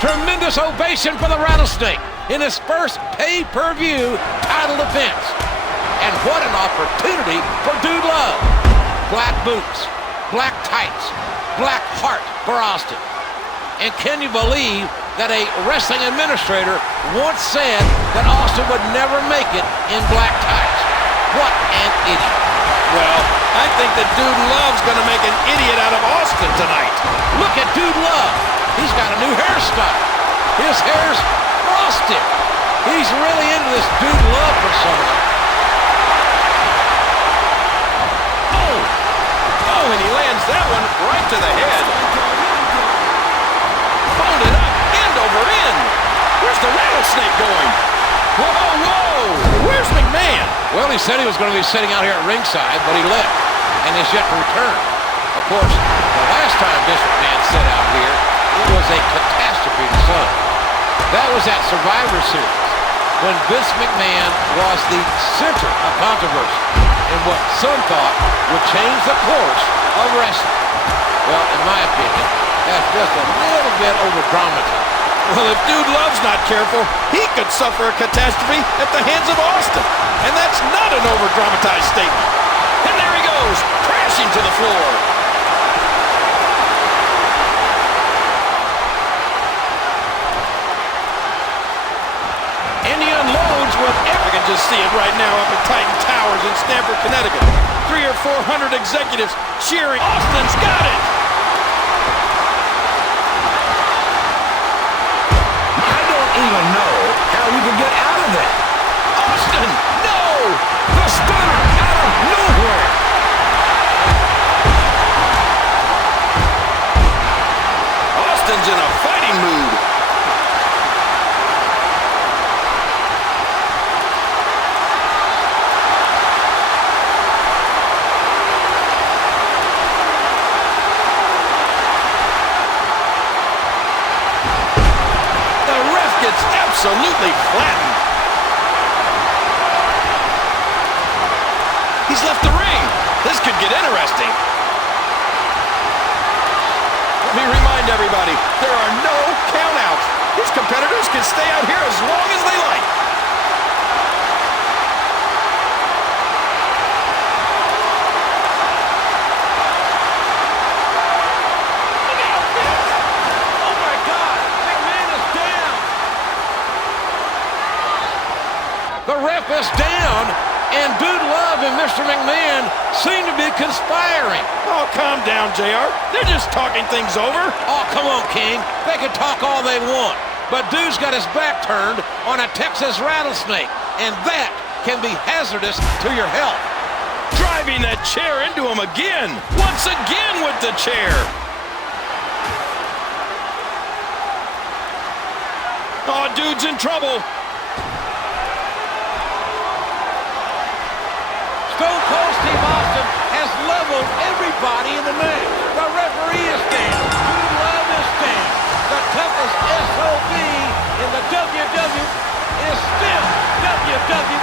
Tremendous ovation for the Rattlesnake in his first pay-per-view title defense. And what an opportunity for Dude Love. Black boots, black tights, black heart for Austin. And can you believe that a wrestling administrator once said that Austin would never make it in black tights? What an idiot. Well, I think that Dude Love's going to make an idiot out of Austin tonight. Look at Dude Love. He's got a new hairstyle. His hair's frosted. He's really into this Dude Love persona. Oh, and he lands that one right to the head. Fold it up, end over end. Where's the Rattlesnake going? Whoa, whoa! Where's McMahon? Well, he said he was going to be sitting out here at ringside, but he left and is yet to return. Of course, the last time this McMahon sat out here, it was a catastrophe to some. That was at Survivor Series, when Vince McMahon was the center of controversy in what some thought would change the course of wrestling. Well, in my opinion, that's just a little bit over-dramatized. Well, if Dude Love's not careful, he could suffer a catastrophe at the hands of Austin. And that's not an over-dramatized statement. And there he goes, crashing to the floor. And he unloads with I can just see it right now up at Titan Towers in Stamford, Connecticut. 300 or 400 executives cheering. Austin's got it! even know how you can get out of that. Austin, no! The stunner out of nowhere. Austin's in a fighting mood. Absolutely flattened. He's left the ring. This could get interesting. Let me remind everybody, there are no countouts. These competitors can stay out here as long as they like. The ref is down, and Dude Love and Mr. McMahon seem to be conspiring. Oh, calm down, JR. They're just talking things over. Oh, come on, King. They can talk all they want, but Dude's got his back turned on a Texas rattlesnake, and that can be hazardous to your health. Driving that chair into him again. Once again with the chair. Oh, Dude's in trouble. Stone Cold Steve Austin has leveled everybody in the match. The referee is down. Dude Love is down. The toughest SOB in the WWE is still WWE